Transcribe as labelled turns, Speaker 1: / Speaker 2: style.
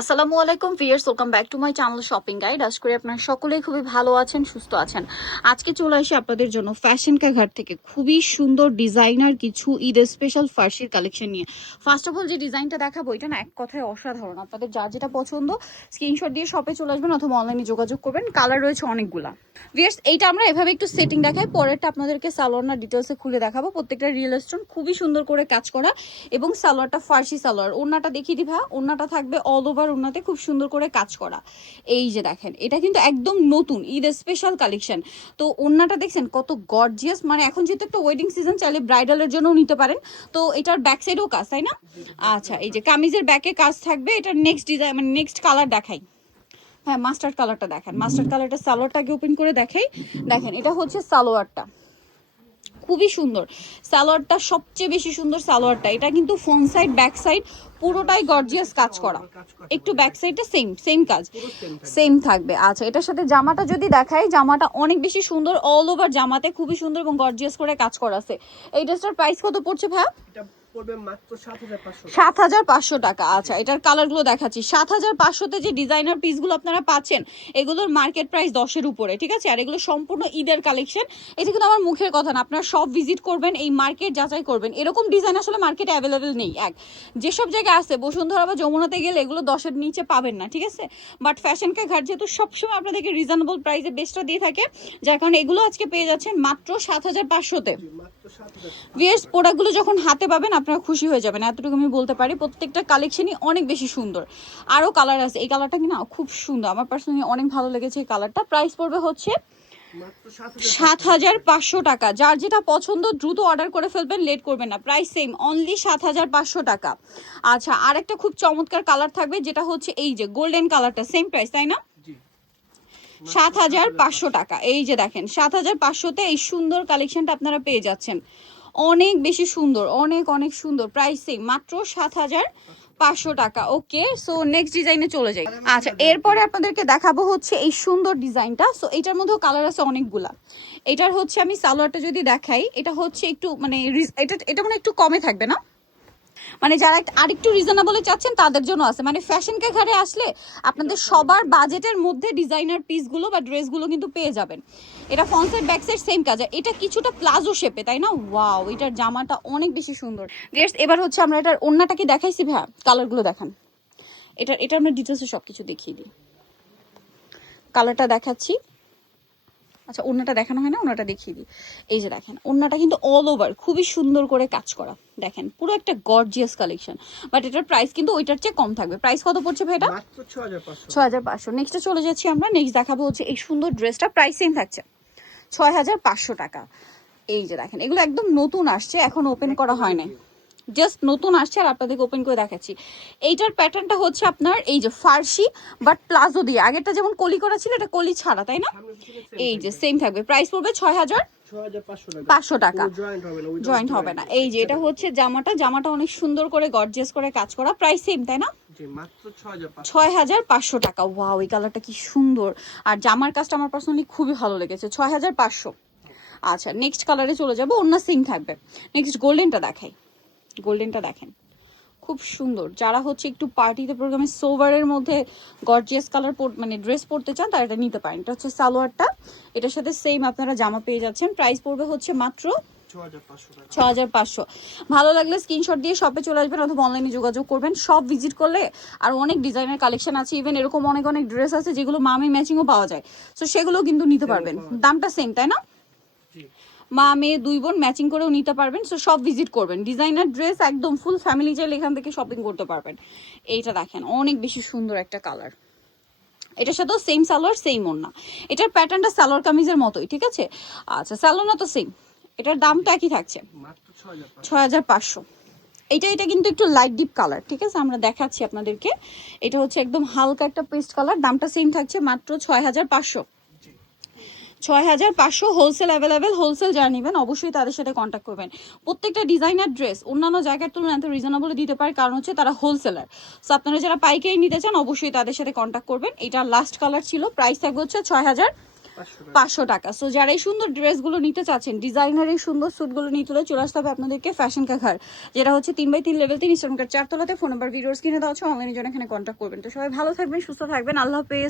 Speaker 1: আসসালামু আলাইকুম viewers welcome back to my channel shopping guide. আজ করি আপনারা সকলেই খুবই ভালো আছেন, সুস্থ আছেন। আজকে চলে আসি আপনাদের জন্য ফ্যাশন ঘাট থেকে। খুবই সুন্দর ডিজাইনার কিছু ঈদ স্পেশাল ফার্সির কালেকশন নিয়ে। ফার্স্ট অফ অল যে ডিজাইনটা দেখাবো, এটা না এক কথায় অসাধারণ। আপনাদের যার যেটা পছন্দ স্ক্রিনশট দিয়ে শপে চলে আসবেন অথবা অনলাইনে যোগাযোগ করবেন। কালার রয়েছে অনেকগুলা। ভিয়ার্স এইটা আমরা এভাবে একটু সেটিং দেখাই, পরেরটা আপনাদেরকে সালোয়ার ডিটেলসে খুলে দেখাবো। প্রত্যেকটা রিয়েল স্টোন খুবই সুন্দর করে কাজ করা এবং সালোয়ারটা ফার্সি সালোয়ার ওড়নাটা দেখিয়ে দিভা ওড়নাটা থাকবে অল ওভার ওড়নাতে খুব সুন্দর করে কাজ করা। এই যে দেখেন, এটা কিন্তু একদম নতুন ঈদ স্পেশাল কালেকশন তো ওড়নাটা দেখছেন কত গর্জিয়াস মানে এখন যেহেতু একটা ওয়েডিং সিজন চাইলে ব্রাইডালের জন্যও নিতে পারেন। তো এটার ব্যাক সাইডেও কাজ, তাই না? আচ্ছা এই যে কামিজের ব্যাকে কাজ থাকবে, এটার নেক্সট ডিজাইন মানে নেক্সট কালার দেখাই। হ্যাঁ মাস্টার্ড কালারটা দেখেন। মাস্টার্ড কালারটা সালোয়ারটাকে ওপেন করে দেখাই। দেখেন, এটা হচ্ছে সালোয়ারটা খুবই সুন্দর। সালোয়ারটা সবচেয়ে বেশি সুন্দর সালোয়ারটা। এটা কিন্তু ফ্রন্ট সাইড, ব্যাক সাইড পুরোটাই গর্জিয়াস কাজ করা। একটু ব্যাক সাইডটা সেম সেম কাজ। সেম থাকবে। আচ্ছা এটার সাথে জামাটা যদি দেখাই, জামাটা অনেক বেশি সুন্দর অল ওভার জামাতে খুবই সুন্দর এবং গর্জিয়াস করে কাজ করা আছে। এই ড্রেসটার প্রাইস কত পড়ছে
Speaker 2: ভাই পড়বে মাত্র সাত হাজার পাঁচশো
Speaker 1: টাকা। আচ্ছা এটার কালারগুলো দেখাচ্ছি। সাত হাজার পাঁচশোতে যে ডিজাইনার পিসগুলো আপনারা পাচ্ছেন এগুলোর মার্কেট প্রাইস দশের উপরে ঠিক আছে? আর এগুলো সম্পূর্ণ ঈদের কালেকশন এটা কিন্তু আমার মুখের কথা না আপনারা সব ভিজিট করবেন এই মার্কেট যাচাই করবেন। এরকম ডিজাইন আসলে মার্কেটে অ্যাভেলেবেল নেই এক। যেসব জায়গায় আছে বসুন্ধরা বা যমুনাতে গেলে এগুলো দশের নিচে পাবেন না ঠিক আছে? বাট ফ্যাশন কা ঘাট যেহেতু সবসময় আপনাদেরকে রিজনেবল প্রাইসে বেস্টটা দিয়ে থাকে যার কারণে এগুলো আজকে পেয়ে যাচ্ছেন মাত্র সাত হাজার পাঁচশোতে
Speaker 2: মাত্র সাত হাজার
Speaker 1: ভিএস প্রোডাক্টগুলো যখন হাতে পাবেন আপনারা খুশি হয়ে যাবেন। এতটুকু আমি বলতে পারি প্রত্যেকটা কালেকশনই অনেক বেশি সুন্দর। আরও কালার আছে। এই কালারটা কি না খুব সুন্দর। আমার পার্সোনালি অনেক ভালো লেগেছে এই কালারটা প্রাইস পড়বে হচ্ছে
Speaker 2: সাত হাজার
Speaker 1: পাঁচশো টাকা। যার যেটা পছন্দ দ্রুত অর্ডার করে ফেলবেন লেট করবেন না। প্রাইস সেম অনলি সাত হাজার পাঁচশো টাকা। আচ্ছা আর একটা খুব চমৎকার কালার থাকবে যেটা হচ্ছে এই যে গোল্ডেন কালারটা সেম প্রাইস তাই না? সাত হাজার পাঁচশো টাকা। এই যে দেখেন সাত হাজার পাঁচশোতে এই সুন্দর কালেকশনটা আপনারা পেয়ে যাচ্ছেন। অনেক বেশি সুন্দর, অনেক অনেক সুন্দর। প্রাইস মাত্র সাত হাজার পাঁচশো টাকা। ওকে সো নেক্সট ডিজাইনে চলে যাই। আচ্ছা এরপরে আপনাদেরকে দেখাবো হচ্ছে এই সুন্দর ডিজাইনটা সো এটার মধ্যেও কালার আছে অনেকগুলা। এটার হচ্ছে আমি সালোয়ারটা যদি দেখাই, এটা হচ্ছে একটু মানে এটা এটা মানে একটু কমে থাকবে না? মানে যারা আরেকটু রিজনেবলে চাচ্ছেন তাদের জন্য আছে। মানে ফ্যাশন কে ঘরে আসলে আপনাদের সবার বাজেটের মধ্যে ডিজাইনার পিসগুলো বা ড্রেসগুলো কিন্তু পেয়ে যাবেন। এটা front side back side same কাজ। এটা কিছুটা প্লাজো শেপে তাই না? ওয়াও এটার জামাটা অনেক বেশি সুন্দর। Dears, এবার হচ্ছে আমরা এটার ওন্নাটা কি দেখাইছি ভাইয়া। কালারগুলো দেখান। এটার এটা আমরা ডিটেলসে সব কিছু দেখিয়ে দিই। কালারটা দেখাচ্ছি। আচ্ছা ওন্নাটা দেখানো হয় না? ওনাটা দেখিয়ে দিই। এই যে দেখেন ওন্নাটা কিন্তু অল ওভার খুবই সুন্দর করে কাজ করা। দেখেন পুরো একটা গর্জিয়াস কালেকশন বাট এটার প্রাইস কিন্তু ওইটার চেয়ে কম থাকবে। প্রাইস কত পড়ছে ভাই এটা?
Speaker 2: ছ হাজার পাঁচশো।
Speaker 1: ছ হাজার পাঁচশো। নেক্সটে চলে যাচ্ছি আমরা। নেক্সট দেখাবো হচ্ছে এই সুন্দর ড্রেসটা প্রাইস সেম থাকছে ছয় হাজার পাঁচশো টাকা। এই যে দেখেন এগুলো একদম নতুন আসছে এখন ওপেন করা হয় নাই। জাস্ট নতুন আসছে আর আপনাদেরকে ওপেন করে দেখাচ্ছি। এইটার প্যাটার্নটা হচ্ছে আপনার এই যে ফার্সি বাট প্লাজো দিয়ে। আগেরটা যেমন কলি করা ছিল এটা কলি ছাড়া তাই না? এই যে সেম থাকবে। প্রাইস পড়বে ছয় হাজার
Speaker 2: পাঁচশো টাকা। জয়েন্ট হবে না
Speaker 1: এই যে এটা হচ্ছে জামাটা। জামাটা অনেক সুন্দর করে গর্জিয়াস করে কাজ করা। প্রাইস সেম তাই না? ছয় হাজার পাঁচশো। টাকা। ওয়াও এই কালারটা কি সুন্দর। আর জামার কাজটা আমার পার্সোনালি খুবই ভালো লেগেছে। ছয় হাজার পাঁচশো আচ্ছা নেক্সট কালারে চলে যাব। অন্য সিং থাকবে। নেক্সট গোল্ডেনটা দেখাই। গোল্ডেনটা দেখেন। খুব সুন্দর। যারা হচ্ছে একটু পার্টিতে প্রোগ্রামে সোভারের মধ্যে গর্জিয়াস কালার মানে ড্রেস পরতে চান তারা এটা নিতে পারেন। এটা হচ্ছে সালোয়ারটা। এটার সাথে সেম আপনারা জামা পেয়ে যাচ্ছেন। প্রাইস পড়বে হচ্ছে মাত্র
Speaker 2: ছ হাজার পাঁচশো।
Speaker 1: ভালো লাগলে স্ক্রিনশট দিয়ে শপে চলে আসবেন অথবা অনলাইনে যোগাযোগ করবেন। সব ভিজিট করলে আর অনেক ডিজাইনের কালেকশন আছে। ইভেন এরকম অনেক অনেক ড্রেস আছে যেগুলো মামি ম্যাচিংও পাওয়া যায়। সো সেগুলো কিন্তু নিতে পারবেন। দামটা সেম তাই না? মা মেয়ে দুই বোন ম্যাচিং করেও নিতে পারবেন। সো সব ভিজিট করবেন। ডিজাইনার ড্রেস একদম ফুল ফ্যামিলি চাইলে এখান থেকে শপিং করতে পারবেন। এইটা দেখেন অনেক বেশি সুন্দর একটা কালার এটার সাথেও সেম সালোয়ার সেম ওড়না। এটার প্যাটার্নটা সালোয়ার কামিজের মতোই ঠিক আছে? আচ্ছা সালোয়ার তো সেম এটার দামটা একই থাকছে। ছয় হাজার পাঁচশো। এটা এটা কিন্তু একটু লাইট ডিপ কালার ঠিক আছে? আমরা দেখাচ্ছি আপনাদেরকে। এটা হচ্ছে একদম হালকা একটা পেস্ট কালার দামটা সেম থাকছে মাত্র ছয় হাজার পাঁচশো। ছয় হাজার পাঁচশো হোলসেল অ্যাভেলেবেল হোলসেল যারা নেবেন অবশ্যই তাদের সাথে কন্ট্যাক্ট করবেন। প্রত্যেকটা ডিজাইনার ড্রেস অন্যান্য জায়গার তুলনায় এত রিজনেবল দিতে পারে, কারণ হচ্ছে তারা হোলসেলার সো আপনারা যারা পাইকারি নিতে চান, অবশ্যই তাদের সাথে কন্ট্যাক্ট করবেন। এটা লাস্ট কালার ছিল প্রাইস থাকবে হচ্ছে ছয় হাজার পাঁচশো টাকা। সো যারা এই সুন্দর ড্রেসগুলো নিতে চাচ্ছেন ডিজাইনার এই সুন্দর স্যুটগুলো নিতে হলে চলে আসতে হবে আপনাদেরকে ফ্যাশন কাঘার যেটা হচ্ছে তিন বাই তিন লেভেল তিন ইস্টার্ন চারতলাতে ফোন নাম্বার ভিডিওস কিনে দেওয়া হচ্ছে অনলাইনের জন্য এখানে কন্ট্যাক্ট করবেন। তো সবাই ভালো থাকবেন, সুস্থ থাকবেন, আল্লাহ হাফেজ।